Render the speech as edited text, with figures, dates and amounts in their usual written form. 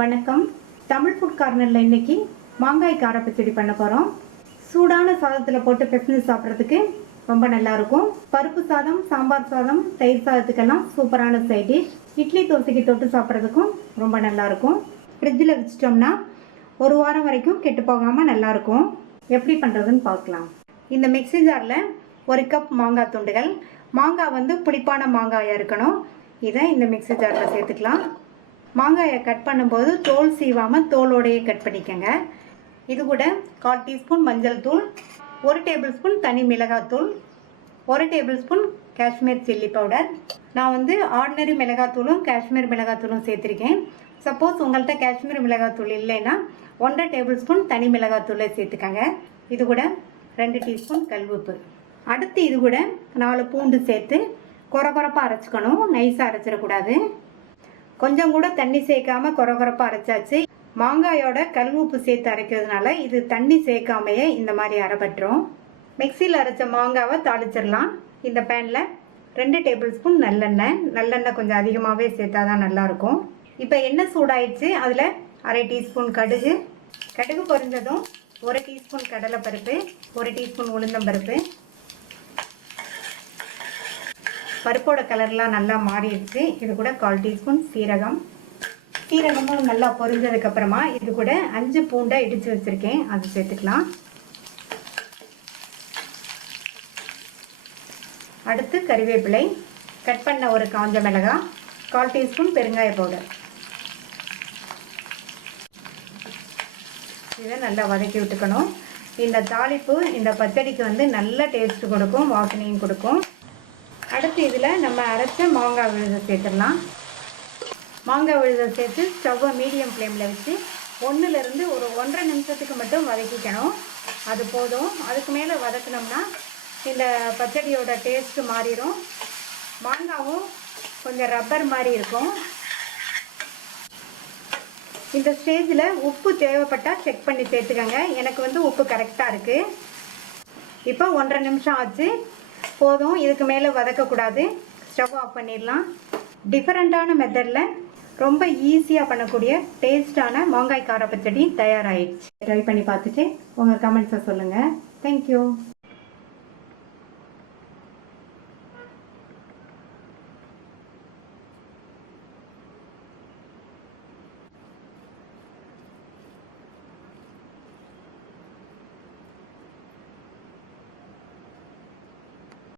வணக்கம். தமிழ் ஃபுட் கார்னரில் இன்னைக்கு மாங்காய் கார பச்சடி பண்ண போகிறோம். சூடான சாதத்தில் போட்டு பிசைஞ்சு சாப்பிட்றதுக்கு ரொம்ப நல்லாயிருக்கும். பருப்பு சாதம், சாம்பார் சாதம், தயிர் சாதத்துக்கெல்லாம் சூப்பரான சைட் டிஷ். இட்லி தோசைக்கு தொட்டு சாப்பிட்றதுக்கும் ரொம்ப நல்லாயிருக்கும். ஃப்ரிட்ஜில் வச்சிட்டோம்னா ஒரு வாரம் வரைக்கும் கெட்டு போகாமல் நல்லாயிருக்கும். எப்படி பண்ணுறதுன்னு பார்க்கலாம். இந்த மிக்ஸி ஜாரில் 1 கப் மாங்காய் துண்டுகள். மாங்காய் வந்து புளிப்பான மாங்காயாக இருக்கணும். இதை இந்த மிக்ஸி ஜாரில் சேர்த்துக்கலாம். மாங்காயை கட் பண்ணும்போது தோல் சீவாமல் தோலோடையே கட் பண்ணிக்கோங்க. இது கூட 1/4 டீஸ்பூன் மஞ்சள் தூள், 1 டேபிள் ஸ்பூன் தனி மிளகாத்தூள், 1 table spoon Kashmir chilli powder. நான் வந்து ஆர்டினரி மிளகாத்தூளும் காஷ்மீர் மிளகாத்தூளும் சேர்த்துருக்கேன். சப்போஸ் உங்கள்கிட்ட காஷ்மீர் மிளகாத்தூள் இல்லைன்னா 1 டேபிள் ஸ்பூன் தனி மிளகாத்தூளை சேர்த்துக்கோங்க. இது கூட 2 டீஸ்பூன் கல்லுப்பு. அடுத்து இது கூட 4 பூண்டு சேர்த்து கொரகொரப்பாக அரைச்சிக்கணும். நைஸாக அரைச்சிடக்கூடாது. கொஞ்சம் கூட தண்ணி சேர்க்காம கொரகொரப்பாக அரைச்சாச்சு. மாங்காயோட கல்லுப்பு சேர்த்து அரைக்கிறதுனால இது தண்ணி சேர்க்காமையே இந்த மாதிரி அரைப்பட்டுரும். மிக்சியில் அரைச்ச மாங்காவை தாளிச்சிடலாம். இந்த பேனில் 2 டேபிள் ஸ்பூன் நல்லெண்ணெய் கொஞ்சம் அதிகமாகவே சேர்த்தா தான் நல்லாயிருக்கும். இப்போ எண்ணெய் சூடாயிடுச்சு. அதில் 1/2 டீஸ்பூன் கடுகு பொரிஞ்சதும் 1 டீஸ்பூன் கடலைப்பருப்பு, 1 டீஸ்பூன் உளுந்தம்பருப்பு. பருப்போட கலர்லாம் நல்லா மாறிடுச்சு. இது கூட 1/4 டீஸ்பூன் சீரகமும் நல்லா பொரிஞ்சதுக்கப்புறமா இது கூட 5 பூண்டை இடித்து வச்சுருக்கேன், அது சேர்த்துக்கலாம். அடுத்து கறிவேப்பிலை, கட் பண்ண ஒரு காஞ்ச மிளகாய், 1/4 டீஸ்பூன் பெருங்காய பவுடர். இதை நல்லா வதக்கி விட்டுக்கணும். இந்த தாளிப்பு இந்த பச்சடிக்கு வந்து நல்ல டேஸ்ட் கொடுக்கும், வாசனையும் கொடுக்கும். அடுத்து இதில் நம்ம அரைச்ச மாங்காய் விழுதை சேர்த்துடலாம். மாங்காய் விழுதை சேர்த்து ஸ்டவ்வை மீடியம் ஃப்ளேமில் வச்சு 1லேருந்து ஒரு 1.5 நிமிஷத்துக்கு மட்டும் வதக்கிக்கணும். அது போதும். அதுக்கு மேலே வதக்கினோம்னா இந்த பச்சடியோட டேஸ்ட்டு மாறிடும். மாங்காவும் கொஞ்சம் ரப்பர் மாதிரி இருக்கும். இந்த ஸ்டேஜில் உப்பு தேவைப்பட்டால் செக் பண்ணி சேர்த்துக்கோங்க. எனக்கு வந்து உப்பு கரெக்டாக இருக்குது. இப்போ 1.5 நிமிஷம் ஆச்சு, போதும். இதுக்கு மேலே வதக்கக்கூடாது. ஸ்டவ் ஆஃப் பண்ணிடலாம். டிஃப்ரெண்ட்டான மெத்தடில் ரொம்ப ஈஸியாக பண்ணக்கூடிய டேஸ்டான மாங்காய் கார பச்சடி தயாராகிடுச்சு. ட்ரை பண்ணி பார்த்துட்டு உங்கள் கமெண்ட்ஸை சொல்லுங்கள். தேங்க்யூ.